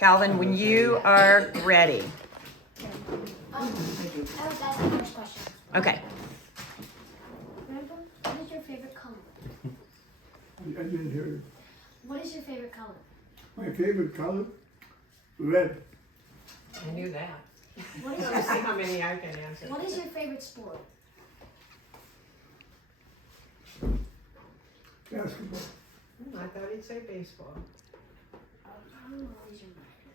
Calvin, when you are ready. I was asking the first question. Okay. Grandpa, what is your favorite color? I didn't hear you. What is your favorite color? My favorite color? Red. I knew that. What is Let's see your, how many I can answer. what is your favorite sport? Basketball. I thought he'd say baseball.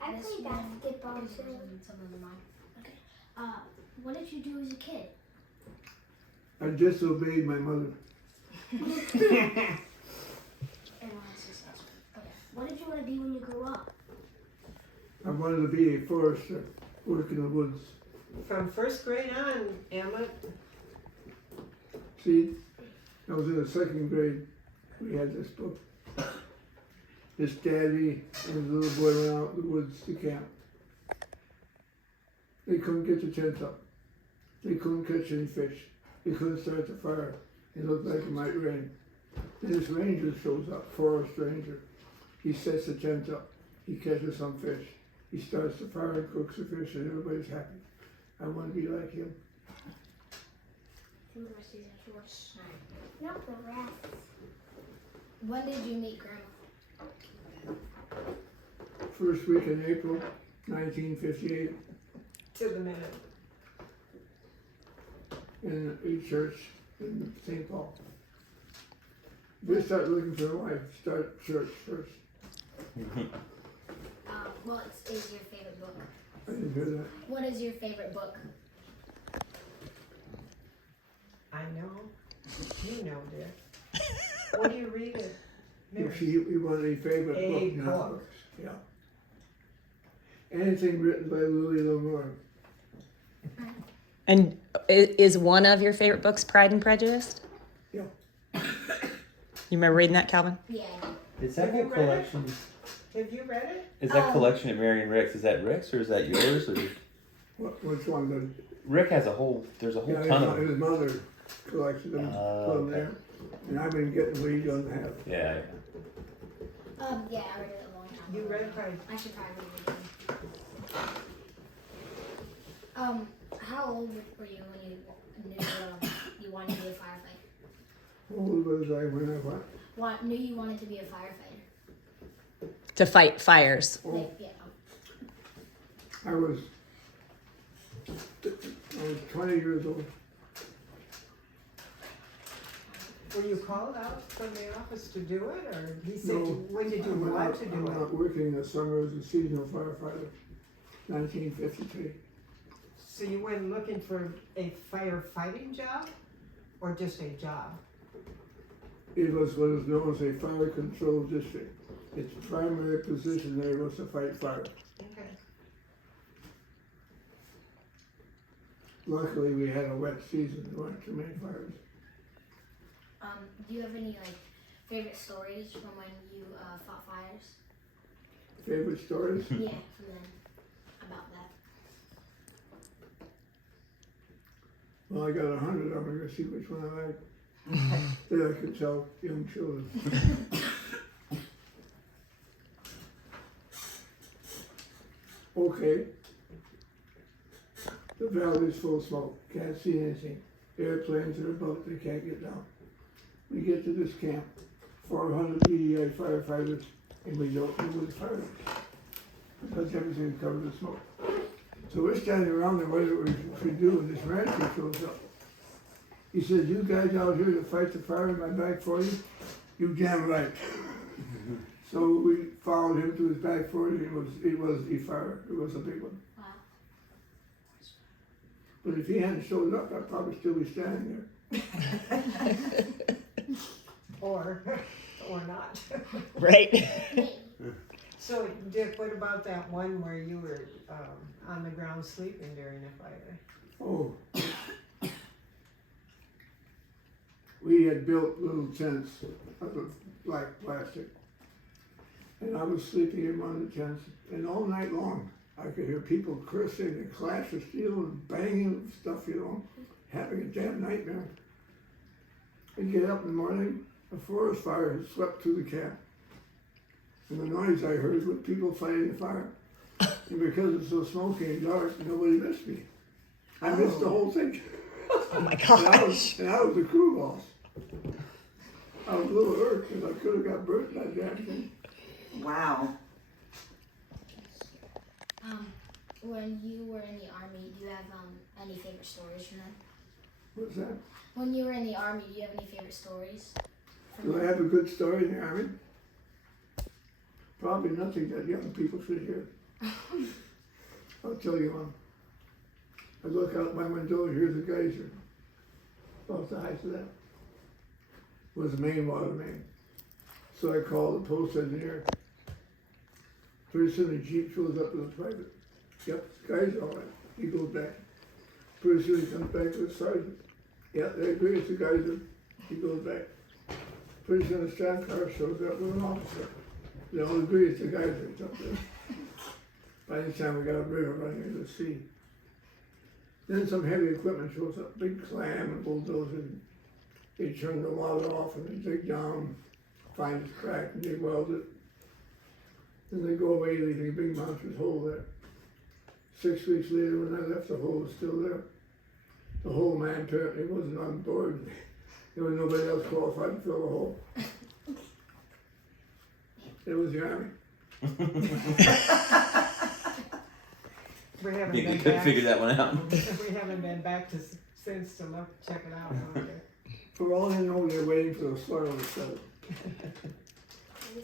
I play basketball too. Some of mine. Okay. What did you do as a kid? I disobeyed my mother. Everyone else is this one. Okay. What did you want to be when you grew up? I wanted to be a forester, work in the woods. From first grade on, Emma, See, I was in the second grade. We had this book. His daddy and his little boy went out in the woods to camp. They couldn't get the tent up. They couldn't catch any fish. They couldn't start the fire. It looked like it might rain. And this ranger shows up, forest ranger. He sets the tent up. He catches some fish. He starts the fire and cooks the fish and everybody's happy. I want to be like him. Some of the rest of these are yours. Not the rest. When did you meet Grandma? First week in April, 1958, to the minute. in a church in St. Paul. We start looking for a wife, start church first. What is your favorite book? I didn't hear that. What is your favorite book? I know. You know, dear. What do you read it? If you want a favorite A book, not book. books. Yeah. Anything written by Louis L'Amour. And is one of your favorite books Pride and Prejudice? Yeah. You remember reading that, Calvin? Yeah. Is that Have you whole read it? collection? Have you read it? Is that collection at Mary and Rick's? Is that Rick's or is that yours? Or Which one? Rick has a whole. There's a whole Yeah, ton of them. his mother collected them, put them okay. there. And I've been getting what he doesn't have. Yeah. Yeah, I read it a long time You ago. read Pride. I should probably read it. How old were you when you knew you wanted to be a firefighter? How old was I when I what? Knew you wanted to be a firefighter? To fight fires. Oh, Like, yeah. I was 20 years old. Were you called out from the office to do it, or he said, No, when did you I went want out- to I do went it? out working in the summer as a seasonal firefighter, 1953. So you went looking for a firefighting job, or just a job? It was what is known as a fire control district. Its primary position there was to fight fire. Okay. Luckily, we had a wet season. There weren't too many fires. Do you have any favorite stories from when you fought fires? Favorite stories? Yeah, from then about that. Well, I got 100 of them. I'm going to see which one I like. That I could tell young children. Okay. The valley's full of smoke. Can't see anything. Airplanes are above. They can't get down. We get to this camp. 400 EDI firefighters, and we don't do with fire because everything's covered in smoke. So we're standing around there, what we do, and this rancher shows up. He says, "You guys out here to fight the fire in my back 40? You damn right." So we followed him to his back 40. It was a fire. It was a big one. Wow. But if he hadn't showed up, I'd probably still be standing there. Or not. Right? So Dick, what about that one where you were on the ground sleeping during a fire? Oh. We had built little tents out of black plastic. And I was sleeping in one of the tents, and all night long I could hear people cursing and clash of steel and banging and stuff, having a damn nightmare. I'd get up in the morning, a forest fire had swept through the camp. And the noise I heard was people fighting the fire. And because it's so smoky and dark, nobody missed me. I missed the whole thing. Oh my And gosh. I was the crew boss. I was a little irked because I could have got burnt by that damn thing. Wow. When you were in the army, do you have any favorite stories from them? What's that? When you were in the army, do you have any favorite stories? From Do I them? have a good story in the Army? Probably nothing that young people should hear. I'll tell you one. I look out my window and here's a geyser. Off the height of that was the main water main. So I called the post engineer. Pretty soon the jeep shows up with a private. Yep, the guy's all right. He goes back. Pretty soon he comes back with a sergeant. Yeah, they agree it's a geyser. He goes back. Pretty soon a staff car shows up with an officer. They all agree it's a geyser. It's up there. By this time we got a river running into the sea. Then some heavy equipment shows up, big clam and bulldozer. And they turn the water off and they dig down, find it's cracked and they weld it. Then they go away, leaving a big monstrous hole there. 6 weeks later when I left, the hole was still there. The hole man apparently wasn't on board. There was nobody else qualified to fill the hole. It was the Army. We haven't You been couldn't back. figure that one out. We haven't been back to since to look, check it out. For all I know, they're waiting for the soil to settle.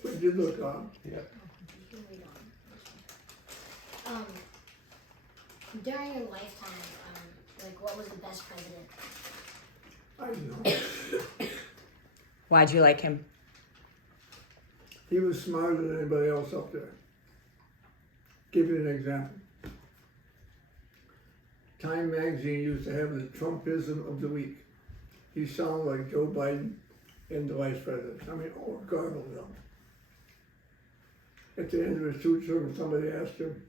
But it did look odd. You can read on. During your lifetime, like what was the best president? I don't know. Why'd you like him? He was smarter than anybody else up there. Give you an example. Time magazine used to have the Trumpism of the week. He sounded like Joe Biden and the vice president. I mean, oh, garbled them. At the end of his 2 terms, somebody asked him,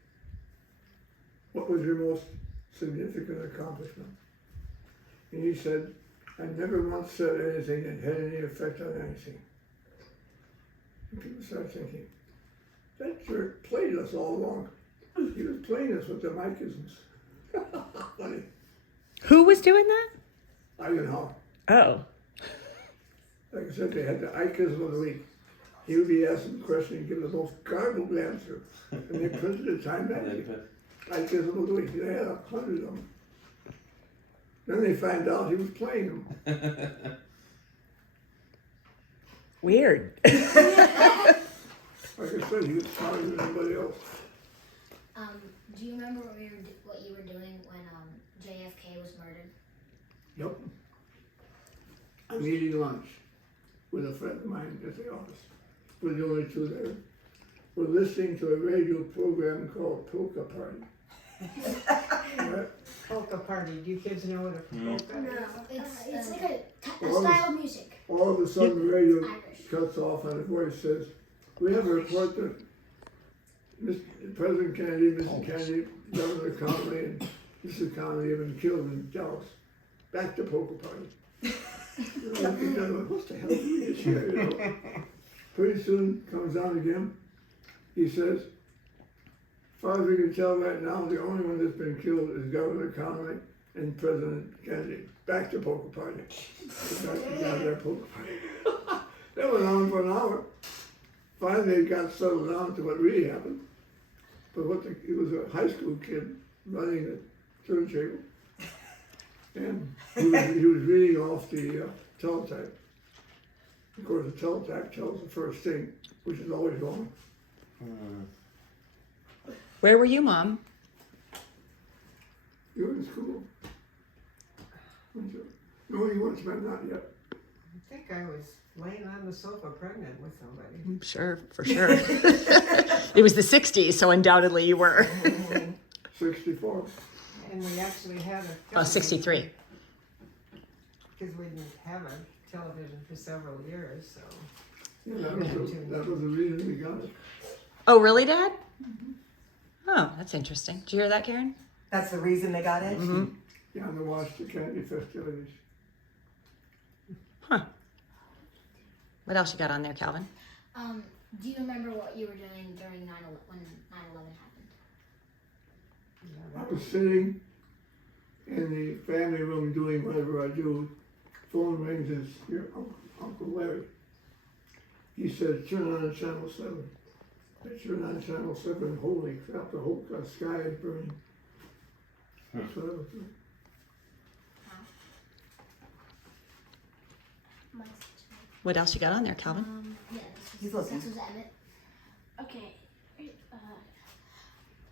what was your most significant accomplishment? And he said, I never once said anything that had any effect on anything. And people started thinking, that jerk played us all along. He was playing us with the Mikeisms. Funny. Who was doing that? Eisenhower. Oh. Like I said, they had the Ikeism of the week. He would be asked a question and give the most garbled answer. And they printed a Time magazine. Ikeism of the week. They had 100 of them. Then they found out he was playing them. Weird. Like I said, he was smarter than anybody else. Do you remember what you were doing when JFK was murdered? Yep. I'm eating lunch with a friend of mine at the office. We're the only two there. We're listening to a radio program called Polka Party. Right? Polka party. Do you kids know what a polka is? It's like a Well, style of music. All of a sudden the radio Irish. cuts off and a voice says, we have a report that President Kennedy, Mr. Kennedy, Governor Connolly, and Mrs. Connolly have been killed in Dallas. Back to Polka Party. What the hell do we just hear, you know? Pretty soon comes on again. He says, as far as we can tell right now, the only one that's been killed is Governor Connolly and President Kennedy. Back to Polka Party. Back to goddamn Polka Party. That went on for an hour. Finally, it got settled down to what really happened. But he was a high school kid running a turntable. And he was reading off the teletype. Of course, the teletype tells the first thing, which is always wrong. Where were you, Mom? You were in school. No, you weren't, but not yet. I think I was laying on the sofa pregnant with somebody. Sure, for sure. It was the 60s, so undoubtedly you were. 64. And we actually had a... Oh, 63. Because we didn't have a television for several years, so... Yeah, that was the reason we got it. Oh, really, Dad? Oh, that's interesting. Did you hear that, Karen? That's the reason they got it? Mm-hmm. Yeah, and to watch the Kennedy festivities. Huh. What else you got on there, Calvin? Do you remember what you were doing during when 9/11 happened? was sitting in the family room doing whatever I do. Phone rings, it's your Uncle Larry. He said, turn on channel 7. I turned on channel 7, holy crap, the whole sky is burning. That's what I was doing. What else you got on there, Calvin? Yeah, He's this looking. was Emmett. Okay.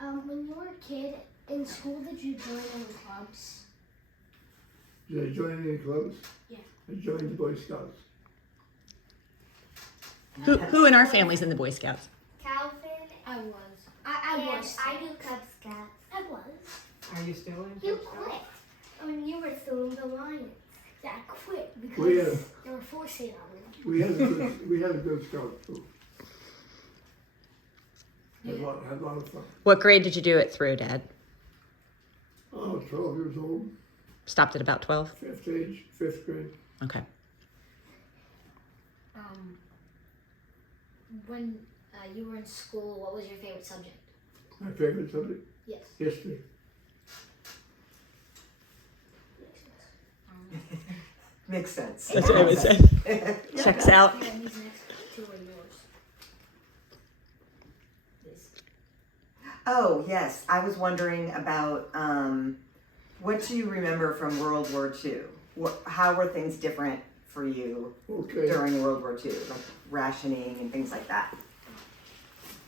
When you were a kid in school, did you join any clubs? Did I join any clubs? Yeah. I joined the Boy Scouts. Who in our family's in the Boy Scouts? Calvin. I was. I I was. was. I do Cub Scouts. I was. Are you still in? You Cub Scouts? quit when you were filming the Lions. Yeah, I quit because Well, yeah. they were forcing on me. We had a good scout too. Had a lot of fun. What grade did you do it through, Dad? Oh, 12 years old, Stopped at about 12? fifth grade. Okay. When you were in school, what was your favorite subject? My favorite subject, Yes. history. Makes sense. That's what I would say. Checks out. Yeah, these next two are yours. This. Oh, yes. I was wondering about what do you remember from World War II? How were things different for you Okay, during World War II? Like rationing and things like that?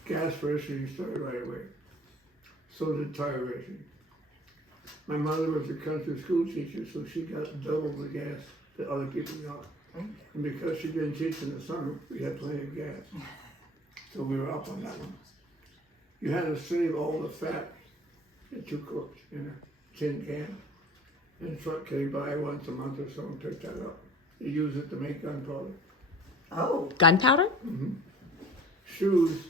gas rationing started right away. So did tire rationing. My mother was a country school teacher, so she got double the gas that other people got. And because she didn't teach in the summer, we had plenty of gas. So we were up on that one. You had to save all the fat that you cooked in a tin can. And the truck came by once a month or so and picked that up. You use it to make gunpowder. Oh, Gunpowder? Shoes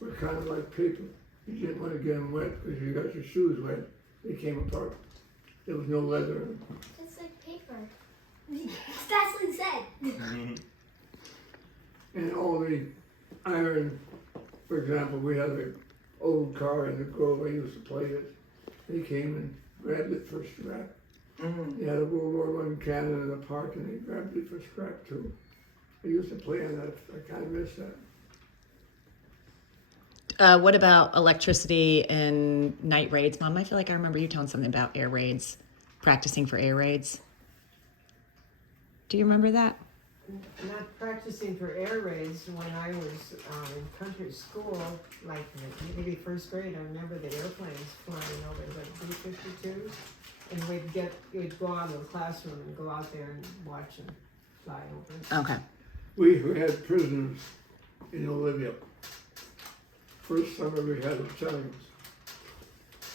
were kind of like paper. You didn't want to get them wet because you got your shoes wet, they came apart. There was no leather in them. It's like paper. That's what he said. And all the iron, for example, we had an old car in the Grove I used to play it. They came and grabbed it for scrap. They had a World War I cannon in the park and they grabbed it for scrap too. I used to play on that. I kind of miss that. What about electricity and night raids? Mom, I feel like I remember you telling something about air raids, practicing for air raids. Do you remember that? Not practicing for air raids when I was in country school, like maybe first grade. I remember the airplanes flying over the B-52s, and we'd go out of the classroom and go out there and watch them fly over. Okay. We had prisoners in Olivia. First summer we had Italians.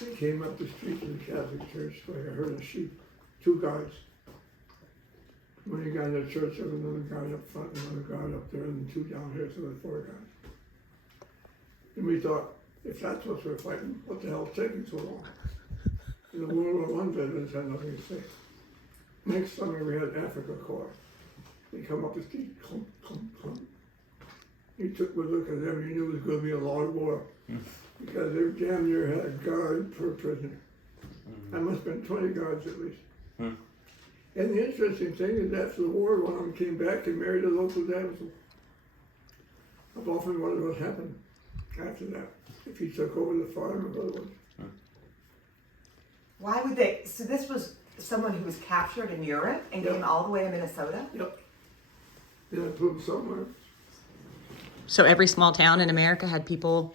They came up the street to the Catholic church like a herd of sheep, 2 guards. When you got in the church, there was another guard up front, another guard up there, and 2 down here, so there were 4 guys. And we thought, if that's what we're fighting, what the hell's taking so long? And the World War I veterans had nothing to say. Next summer we had Africa Corps. They come up the street, clump, clump, clump. You took a look at them, you knew it was going to be a long war. Because they damn near had a guard per prisoner. That must have been 20 guards at least. And the interesting thing is after the war, one of them came back and married a local damsel. I've often wondered what happened after that. If he took over the farm or what it was. why would they? So this was someone who was captured in Europe and Yep. came all the way to Minnesota? Yep. Then I put him somewhere. So every small town in America had people,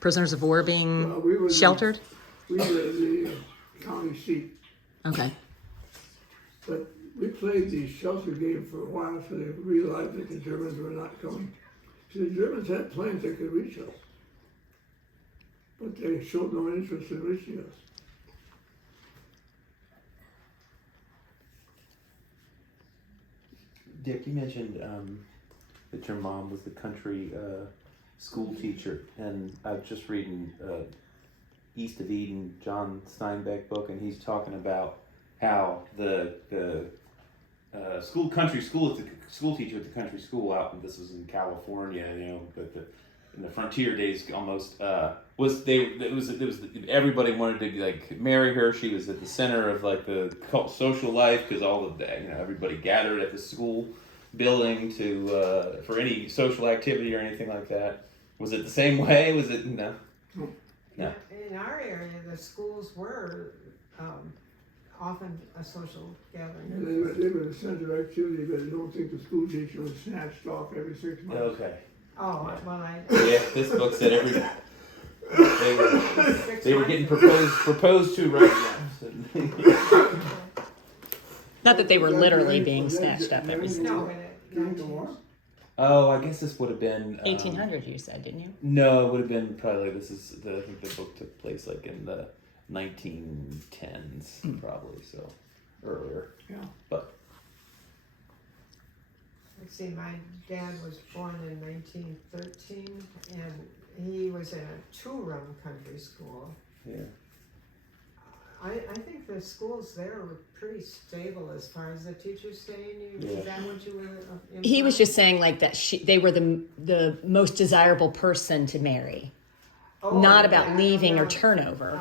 prisoners of war, being Well, we were the- sheltered? We were the county seat. Okay. But we played the shelter game for a while, so they realized that the Germans were not coming. So the Germans had planes that could reach us, but they showed no interest in reaching us. Dick, you mentioned that your mom was the country school teacher, and I was just reading East of Eden, John Steinbeck book, and he's talking about how the school teacher at the country school out, and this was in California, but in the frontier days almost, everybody wanted to like marry her. She was at the center of like the social life because all of that, everybody gathered at the school building to for any social activity or anything like that. Was it the same way? Was it no? No. In our area, the schools were often a social gathering. Yeah, they were the center of activity, but I don't think the school teacher was snatched off every 6 months. Okay. Oh, well, Yeah, this book said they were getting proposed to right now. Not that they were literally being snatched up every single. No, but it, Oh, I guess this would have been 1800, you said, didn't you? No, it would have been probably I think the book took place like in the 1910s, probably so earlier. Yeah. But let's see, my dad was born in 1913, and he was in a two-room country school. yeah. I think the schools there were pretty stable as far as the teachers staying. Yeah. Is that what you were? He was just saying like that they were the most desirable person to marry, not about leaving or turnover.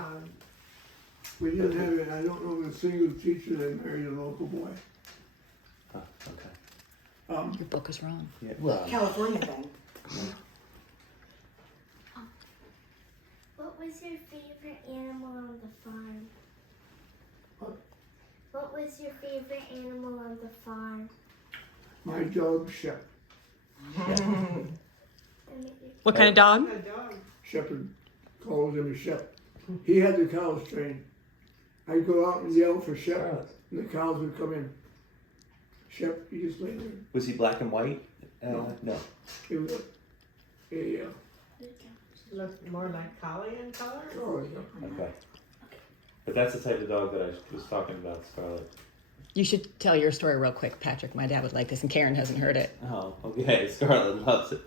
We didn't have it. I don't know of a single teacher that married a local boy. Oh, okay. Your book is wrong. Yeah. Well, California thing. What was your favorite animal on the farm? What? What was your favorite animal on the farm? My dog, Shep. What kind of dog? A dog. Shepherd calls him a Shep. He had the cows trained. I'd go out and yell for Shep, and the cows would come in. Shep, he just lay there. was he black and white? No. He was a Looked more like collie in color. oh, yeah. Okay. But that's the type of dog that I was talking about, Scarlett. You should tell your story real quick, Patrick. My dad would like this, and Karen hasn't heard it. Oh, okay. Scarlett loves it.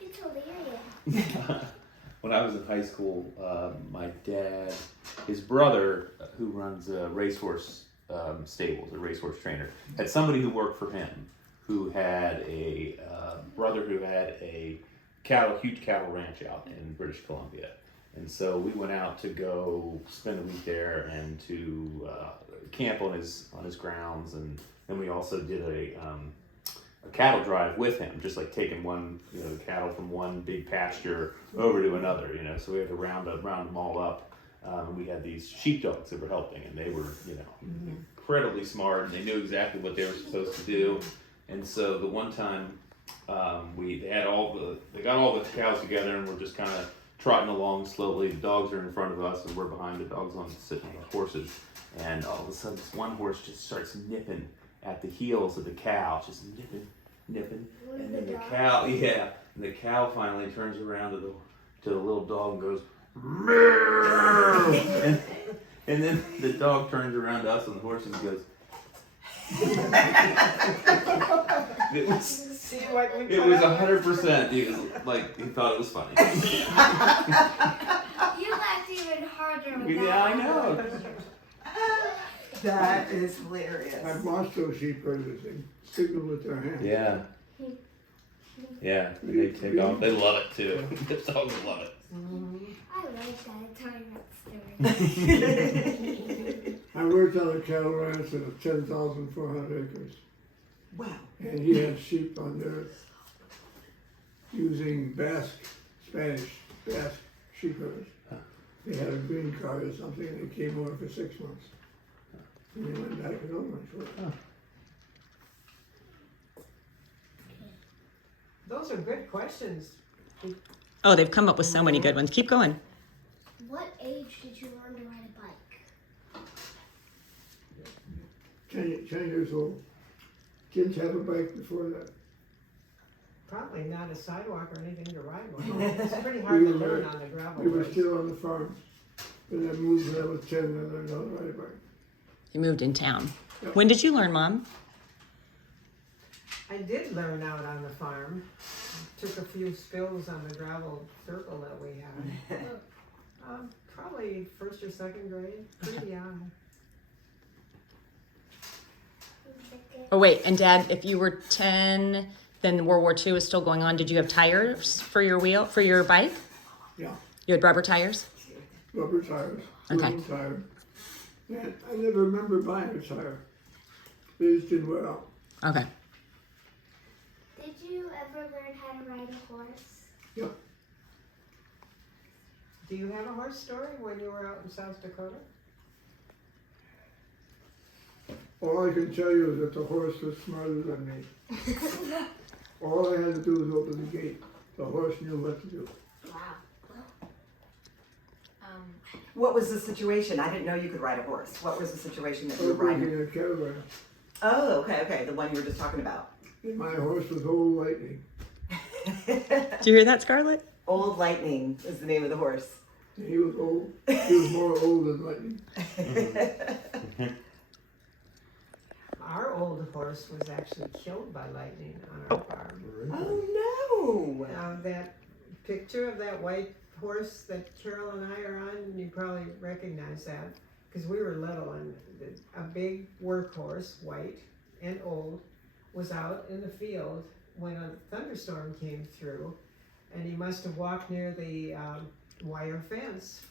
It's hilarious. When I was in high school, my dad, his brother, who runs a racehorse stables, a racehorse trainer, had somebody who worked for him who had a brother who had a huge cattle ranch out in British Columbia. And so we went out to go spend a week there and to camp on his grounds, and then we also did a cattle drive with him, just like taking the cattle from one big pasture over to another, so we had to round them all up. We had these sheepdogs that were helping, and they were, incredibly smart, and they knew exactly what they were supposed to do. And so the one time they got all the cows together, and we're just kind of trotting along slowly. The dogs are in front of us, and we're behind. The dogs sitting on the horses, and all of a sudden, this one horse just starts nipping at the heels of the cow, just nipping, and then the cow finally turns around to the little dog and goes, meow, and then the dog turns around to us on the horse and goes. It was 100%. He was like, he thought it was funny. You laughed even harder with Yeah, that. I know. That is hilarious. I've watched those sheep herders. They signal with their hands. Yeah. Yeah, and they take off. They love it too. The dogs love it. I like that. Tell me that story. I worked on a cattle ranch of 10,400 acres. Wow. And he had sheep on there using Spanish Basque sheep herders. They had a green card or something, and they came over for 6 months. And they went back and over for it. Those are good questions. Oh, they've come up with so many good ones. Keep going. What age did you learn to ride a bike? 10 years old. Kids have a bike before that. Probably not a sidewalk or anything to ride on. It's pretty hard to learn on the gravel We were roads. still on the farm. When I moved when I was 10, I learned how to ride a bike. You moved in town. Yep. When did you learn, Mom? I did learn out on the farm. Took a few spills on the gravel circle that we had. Probably first or second grade, pretty young. Oh, wait. And Dad, if you were 10, then World War II was still going on. Did you have tires for your bike? Yeah. You had rubber tires? rubber tires, Okay. wooden tires. And I never remember buying a tire. They just didn't wear out. Okay. Did you ever learn how to ride a horse? Yep. Do you have a horse story when you were out in South Dakota? All I can tell you is that the horse was smarter than me. All I had to do was open the gate. The horse knew what to do. Wow. What was the situation? I didn't know you could ride a horse. What was the situation that I you was were working riding? in a caravan. Oh, okay, the one you were just talking about. And my horse was Old Lightning. Did you hear that, Scarlett? Old Lightning is the name of the horse. And he was old. He was more old than Lightning. Our old horse was actually killed by lightning on our farm. Oh no! That picture of that white horse that Carol and I are on, you probably recognize that because we were little, and a big workhorse, white and old, was out in the field when a thunderstorm came through, and he must have walked near the wire fence,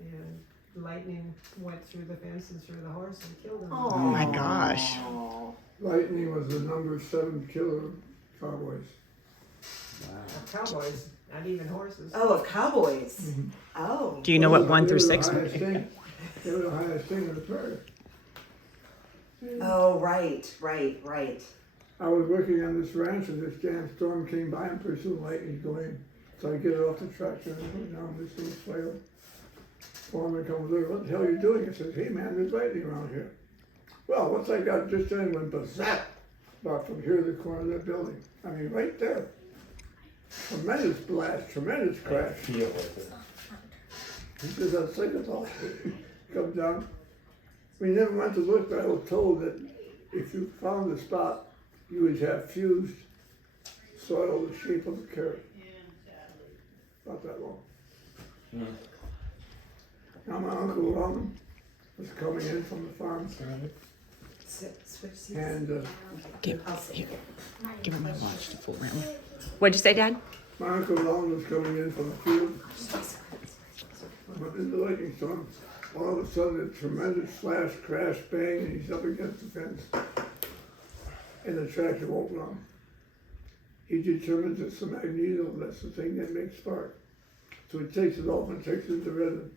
and lightning went through the fence and through the horse and killed him. Oh my gosh. Lightning was the number 7 killer of cowboys. Wow. Cowboys, not even horses. Oh, of cowboys. Oh. Do you know what 1 They through were the 6 would highest be? thing. They were the highest thing in the prairie. Oh, right. I was working on this ranch and this damn storm came by and pretty soon lightning's going. So I get it off the tractor and go down this little swale. Foreman comes over, what the hell are you doing? I says, hey man, there's lightning around here. Well, once I got just in, went bazap, about from here to the corner of that building. I mean, right there. Tremendous blast, tremendous crash. Feel it. He says, I'll take it off. Comes down. We never went to look, but I was told that if you found the spot, you would have fused soil the shape of a carrot. About that long. Mm. Now my Uncle Ron was coming in from the farm Switch seats. and Give, here, give her my watch to fool around. What'd you say, Dad? my Uncle Ron was coming in from the field. But in the lightning storm, all of a sudden a tremendous flash, crash, bang, and he's up against the fence. And the tractor won't run. He determines it's the magneto, that's the thing that makes spark. So he takes it off and takes it to resin.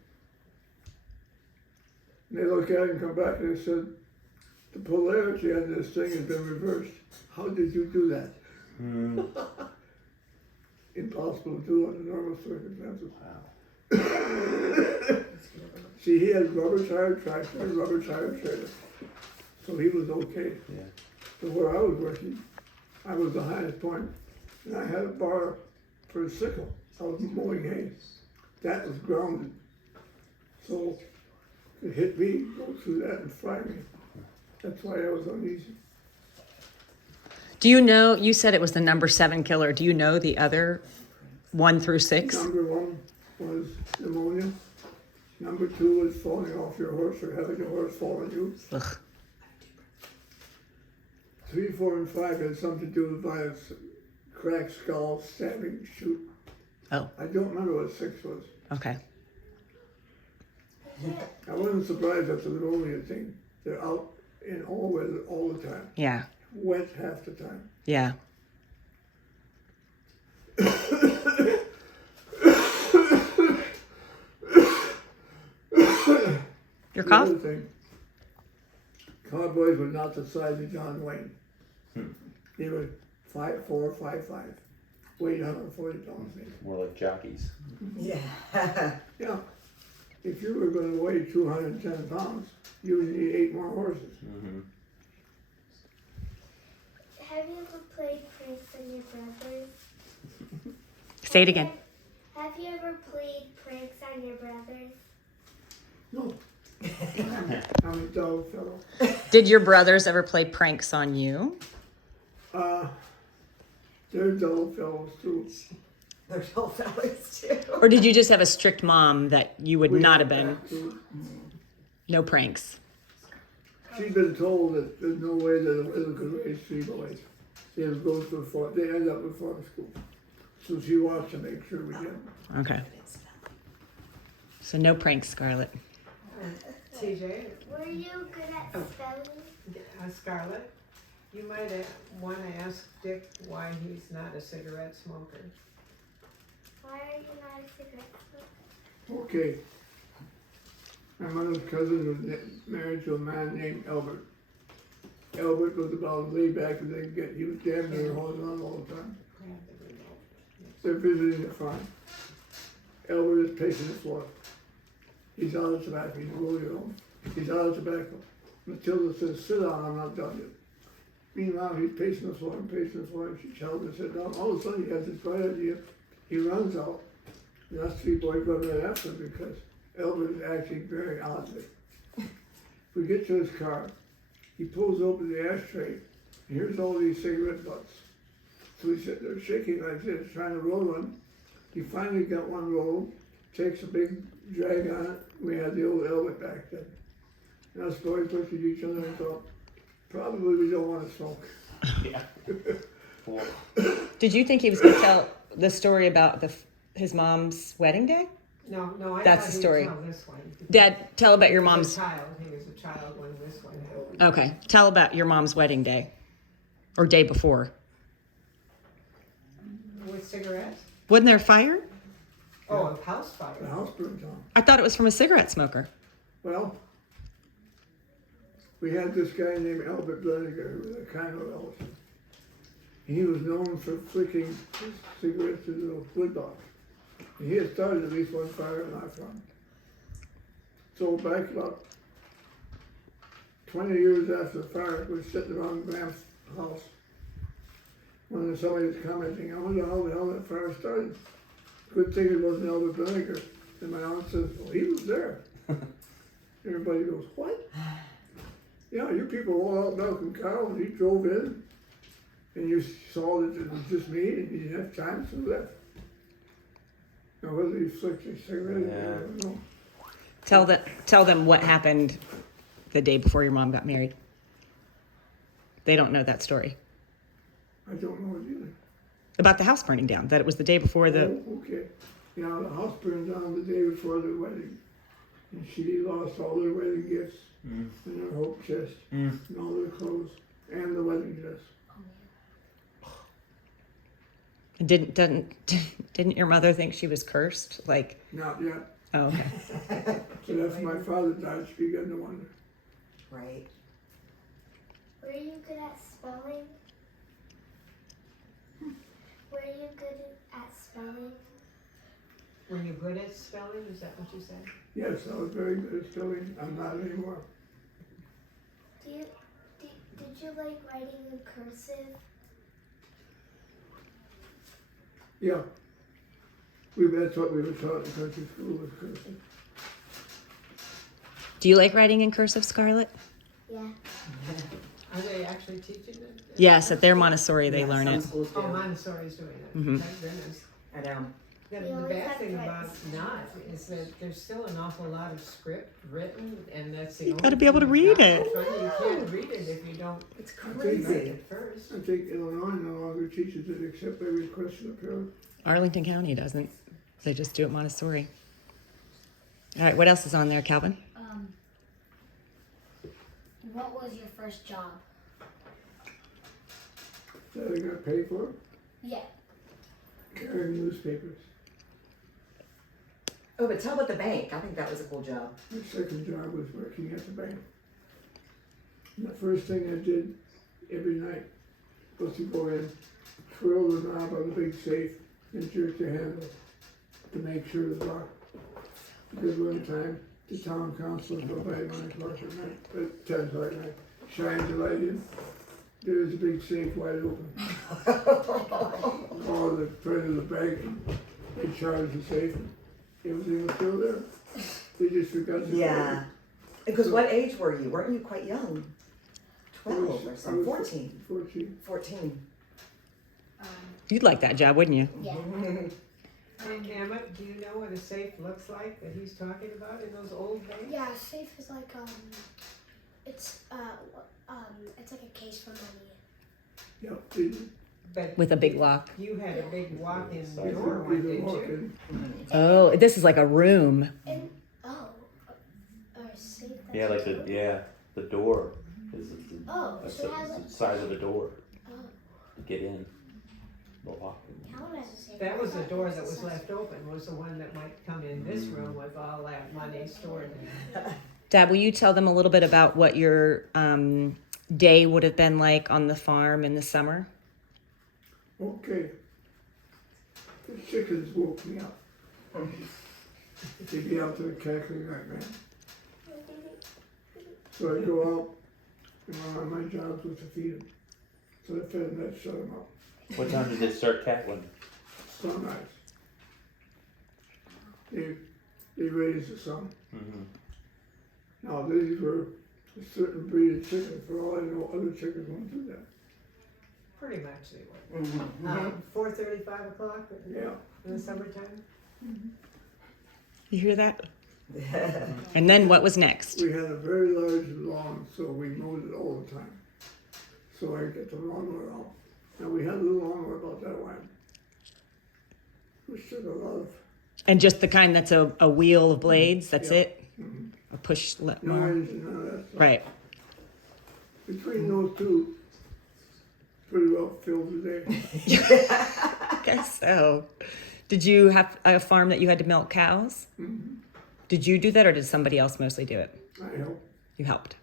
And they look at it and come back and they said, the polarity on this thing has been reversed. How did you do that? Mm. Impossible to do under normal circumstances. Wow. See, he had rubber tire tractor and rubber tire trailer. So he was okay. Yeah. So where I was working, I was the highest point, and I had a bar for a sickle. I was mowing hay. That was grounded. So it hit me, go through that and fry me. That's why I was uneasy. Do you know, you said it was the number 7 killer. Do you know the other 1 through 6? Number 1 was pneumonia. Number 2 was falling off your horse or having a horse fall on you. Ugh. 3, 4, and 5 had something to do with violence, cracked skull, stabbing, shoot. Oh, I don't remember what 6 was. okay. I wasn't surprised at the pneumonia thing. They're out in all weather all the time. Yeah, Wet half the time. yeah. Your The cough? other thing, cowboys were not the size of John Wayne. They were 5'4", 5'5", weighed 140 pounds maybe. More like jockeys. Yeah. Yeah. If you were going to weigh 210 pounds, you would need 8 more horses. Mm-hmm. Have you ever played pranks on your brothers? Say it again. Have you ever played pranks on your brothers? No. I'm a dull fellow. Did your brothers ever play pranks on you? They're dull fellows too. They're tall fellas too. Or did you just have a strict mom that you would We not have had been? that, too. No pranks. She's been told that there's no way that a little could raise 3 boys. They have to go through they end up in farm school. So she wants to make sure we get them. Okay. So no pranks, Scarlett. TJ, Were you good at spelling? Scarlett, you might want to ask Dick why he's not a cigarette smoker. Why are you not a cigarette smoker? Okay. My mother's cousin was married to a man named Albert. Albert was about as laid back as they could get. He was damn near holding on all the time. They're visiting the farm. Albert is pacing the floor. He's out of tobacco. He's really old. He's out of tobacco. Matilda says, sit down, I'm not done yet. Meanwhile, he's pacing the floor and pacing the floor, and she tells him to sit down. All of a sudden, he has this bright idea. He runs out, and us three boys run right after him because Albert is acting very oddly. We get to his car. He pulls open the ashtray, and here's all these cigarette butts. So he's sitting there shaking like this, trying to roll one. He finally got one rolled, takes a big drag on it. We had the old Albert back then. And us boys looked at each other and thought, probably we don't want to smoke. Yeah. Well, Did you think he was going to tell the story about his mom's wedding day? No, I That's thought the he'd story. tell this one. Dad, tell about your He was mom's. a child. He was a child when this one happened. Okay, tell about your mom's wedding day, or day before. With cigarettes? Wasn't there a fire? Oh, a house The fire. house burned down. I thought it was from a cigarette smoker. Well, we had this guy named Albert Blediger, who was a kind of relative. He was known for flicking his cigarettes into the wood box. And he had started at least one fire in our farm. So back about 20 years after the fire, we were sitting around Graham's house. When somebody was commenting, I wonder how the hell that fire started. Good thing it wasn't Albert Blediger. And my aunt says, well, he was there. Everybody goes, what? Yeah, you people all out milking cows, and he drove in, and you saw that it was just me, and he didn't have time, so left. Now, whether he flicked a cigarette, I don't know. Tell them what happened the day before your mom got married. They don't know that story. I don't know it either. About the house burning down, that it was the day before the. Oh, okay. Yeah, the house burned down the day before the wedding, and she lost all her wedding gifts, and her hope chest, and all her clothes, and the wedding dress. Didn't your mother think she was cursed? Like, Not yet. oh, okay. So after my father died, she began to wonder. Right. Were you good at spelling? Were you good at spelling? Were you good at spelling? Is that what you said? Yes, I was very good at spelling. I'm not anymore. Did you like writing in cursive? Yeah. That's what we were taught in country school was cursive. Do you like writing in cursive, Scarlett? Yeah. Are they actually teaching it? Yes, at their Montessori they Yeah, learn some it. schools do. Oh, Montessori's doing it. Mhm. Thank goodness. I know. The We always bad have thing to write about not is that there's still an awful lot of script written, and that's the You only gotta be able to thing you read got. it. Right? You can't read it if you don't It's think read crazy. it first. I think Illinois no longer teaches it except by request of the parent. Arlington County doesn't. They just do it Montessori. All right, what else is on there, Calvin? What was your first job? That I got paid for, Yeah. carrying newspapers. Oh, but tell about the bank. I think that was a cool job. My second job was working at the bank. And the first thing I did every night was to go in, twirl the knob on the big safe, and jerk the handle to make sure it was locked. Because one time, the town council go by at 9 o'clock at night, at 10 o'clock at night, shines the light in, there was a big safe wide open. All the front of the bank, they charged the safe, everything was still there. They just forgot to. Yeah. Because what age were you? Weren't you quite young? 12 or something. 14. 14. 14. You'd like that job, wouldn't you? Yeah. And Emma, do you know what a safe looks like that he's talking about in those old banks? Yeah, a safe is like it's like a case for money. Yep, they did. But With a big lock. you had a big walk-in They door could one, be the didn't you? walk-in. Oh, this is like a room. And Yeah, like the door is Oh, that's so it has the size of a door Oh, to get in. The lock. how has the same? That was the I thought door it that was the left open, was the one that might come in this room with all that money stored in it. Dad, will you tell them a little bit about what your day would have been like on the farm in the summer? Okay. The chickens woke me up. They get out to the cackling like man. So I go out, and one of my jobs was to feed them. So I fed them, that shut them up. What time did they start cackling? Sunrise. They raised the sun. Mm-hmm. Now these were a certain breed of chickens. For all I know, other chickens won't do that. Pretty much they were. 4:30, 5 o'clock Yeah. in the summertime. You hear that? And then what was next? We had a very large lawn, so we mowed it all the time. So I get the lawnmower out. Now we had a little lawnmower about that wide, which took a lot of And just the kind that's a wheel of blades, that's Yeah. it? A push mower? knives and all that stuff. Right. Between those two, pretty well filled the day. I guess so. Did you have a farm that you had to milk cows? Mhm. Did you do that or did somebody else mostly do it? I helped. You helped.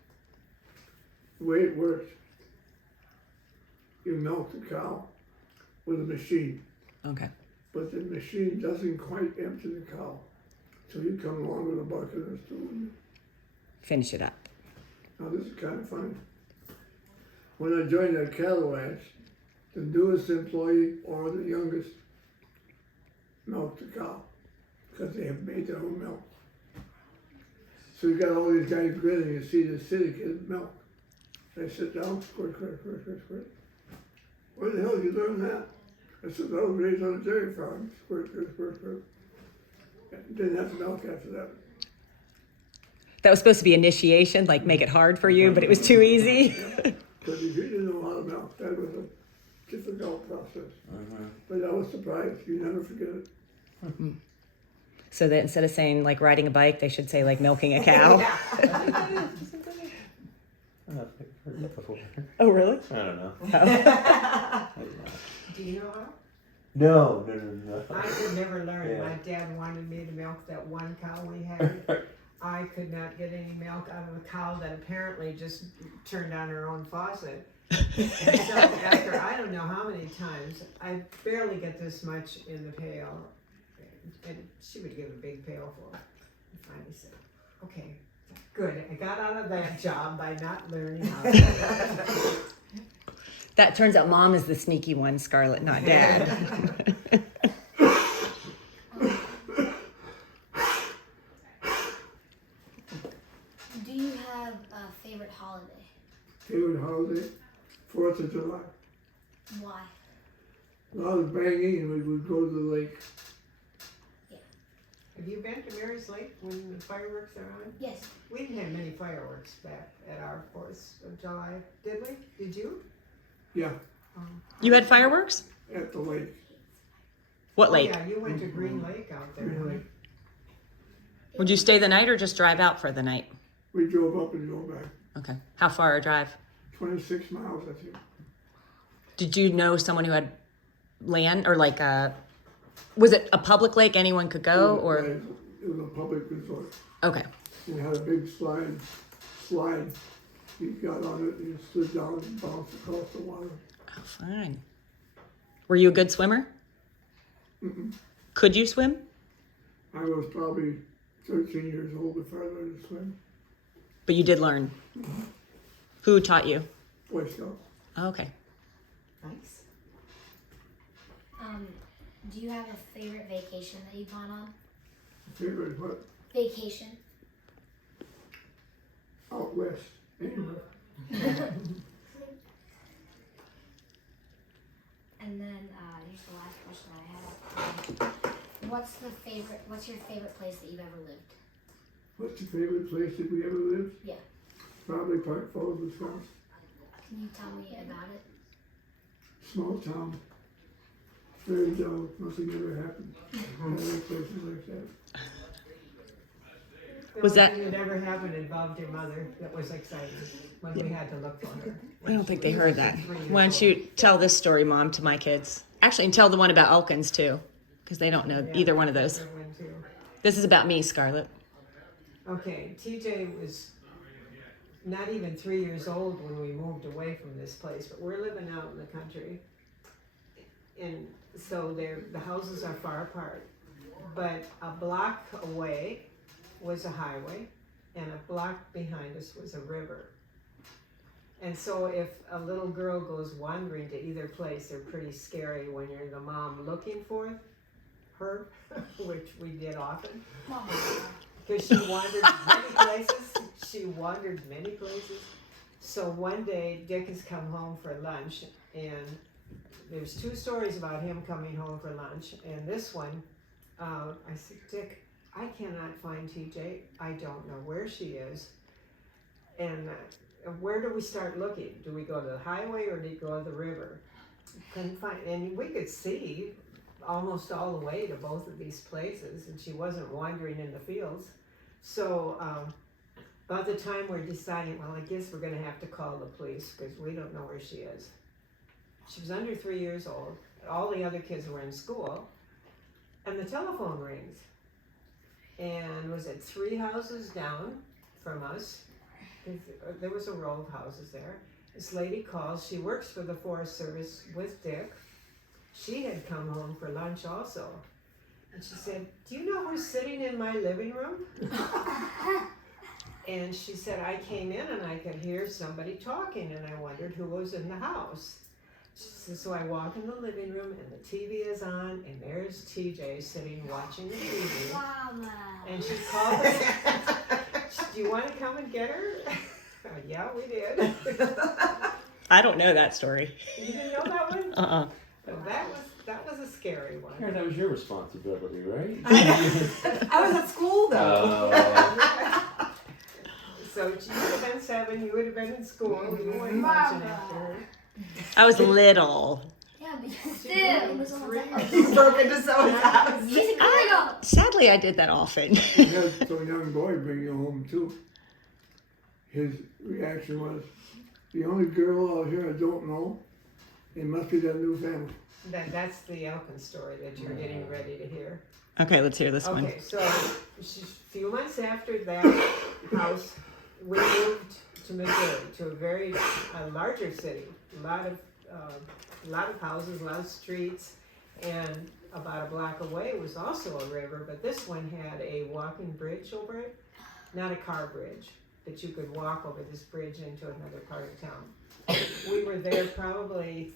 The way it works, you milk the cow with a machine, Okay. but the machine doesn't quite empty the cow. So you come along with a bucket or two. Finish it up. Now this is kind of funny. When I joined that cattle ranch, the newest employee or the youngest milked the cow because they have made their own milk. So you got all these guys grinning. You see the city kids milk. They sit down, squirt, squirt, squirt, squirt, squirt. Where the hell did you learn that? I said, I was raised on a dairy farm. Squirt, squirt, squirt, squirt. Didn't have to milk after that. That was supposed to be initiation, like make it hard for you, but it was too easy. Because if you didn't know how to milk, that was a difficult process. But I was surprised. You never forget it. So that instead of saying like riding a bike, they should say like milking a cow. I've heard that before. Oh, really? I don't know. Do you know how? No. I could never learn. Yeah. My dad wanted me to milk that one cow we had. I could not get any milk out of a cow that apparently just turned on her own faucet. And so after I don't know how many times, I barely get this much in the pail. And she would give a big pail full. And finally said, okay, good. I got out of that job by not learning how to That turns out mom is the sneaky one, Scarlett, not dad. Do you have a favorite holiday? Favorite holiday? 4th of July. Why? A lot of banging and we would go to the lake. Have you been to Mary's Lake when the fireworks are on? Yes. We didn't have many fireworks back at our 4th of July, did we? Did you? Yeah, You had fireworks? at the lake. What Oh, lake? yeah, you went to Green Lake out there. Green Lake. Would you stay the night or just drive out for the night? We drove up and drove back. Okay. How far a drive? 26 miles, I think. Did you know someone who had land or like was it a public lake anyone could go or? It was a public resort. Okay. It had a big slide. You got on it and you slid down and bounced across the water. Oh, fine. Were you a good swimmer? Could you swim? I was probably 13 years old before I learned to swim. But you did learn. Who taught you? Boy Scouts. Oh, okay. Nice. Do you have a favorite vacation that you've gone on? Favorite what? Vacation. Out west. Anywhere. And then here's the last question I have. What's your favorite place that you've ever lived? What's your favorite place that we ever lived? Yeah. Probably Park Falls, Wisconsin. Can you tell me about it? Small town. Very dull. Nothing ever happened. I like places like that. The Was only that- thing that ever happened involved your mother that was exciting when we had to look for her. I don't think they heard that. 3 years Why don't old. you tell this story, Mom, to my kids? Actually, and tell the one about Elkins too, because they don't know Yeah, either one of that's those. a good one, too. This is about me, Scarlett. Okay, TJ was not even 3 years old when we moved away from this place, but we're living out in the country. And so the houses are far apart. But a block away was a highway, and a block behind us was a river. And so if a little girl goes wandering to either place, they're pretty scary when you're the mom looking for her, which we did often. Because she wandered many places. She wandered many places. So one day, Dick has come home for lunch, and there's 2 stories about him coming home for lunch. And this one, I said, Dick, I cannot find TJ. I don't know where she is. And where do we start looking? Do we go to the highway or do we go to the river? Couldn't find, and we could see almost all the way to both of these places, and she wasn't wandering in the fields. So about the time we're deciding, well, I guess we're going to have to call the police because we don't know where she is. She was under 3 years old. All the other kids were in school, and the telephone rings. And was it 3 houses down from us? There was a row of houses there. This lady calls. She works for the Forest Service with Dick. She had come home for lunch also. And she said, do you know who's sitting in my living room? And she said, I came in and I could hear somebody talking and I wondered who was in the house. She said, so I walk in the living room and the TV is on and there's TJ sitting watching the TV. Mama. And she called us. Do you want to come and get her? Yeah, we did. I don't know that story. You didn't know that one? Uh-uh. Well, that was a scary one. Karen, that was your responsibility, right? I was at school though. So you would have been 7, you would have been in school, you weren't watching after her. I was little. Yeah, but She still. was 3 You broke into someone's house. He's a girl. Sadly, I did that often. I had some young boy bring you home too. His reaction was, the only girl out here I don't know, it must be that new family. That's the Elkins story that you're getting ready to hear. Okay, let's hear this one. Okay, so a few months after that house, we moved to Missouri, to a larger city. A lot of houses, a lot of streets, and about a block away was also a river, but this one had a walking bridge over it, not a car bridge, but you could walk over this bridge into another part of town. We were there probably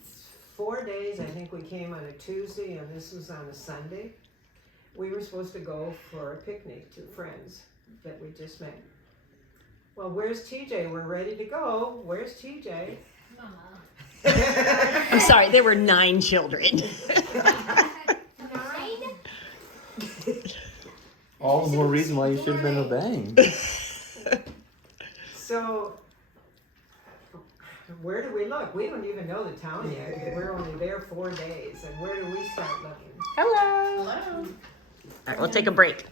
4 days. I think we came on a Tuesday and this was on a Sunday. We were supposed to go for a picnic to friends that we just met. Well, where's TJ? We're ready to go. Where's TJ? I'm sorry, there were 9 children. 9? All the more reason why you should have been obeying. So, where do we look? We don't even know the town yet. We're only there 4 days. And where do we start looking? Hello. All right, we'll take a break.